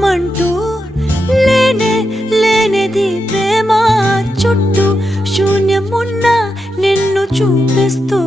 మంటూ లేనే లేనిది ప్రేమ చుట్టూ శూన్యమున్న నిన్ను చూపిస్తూ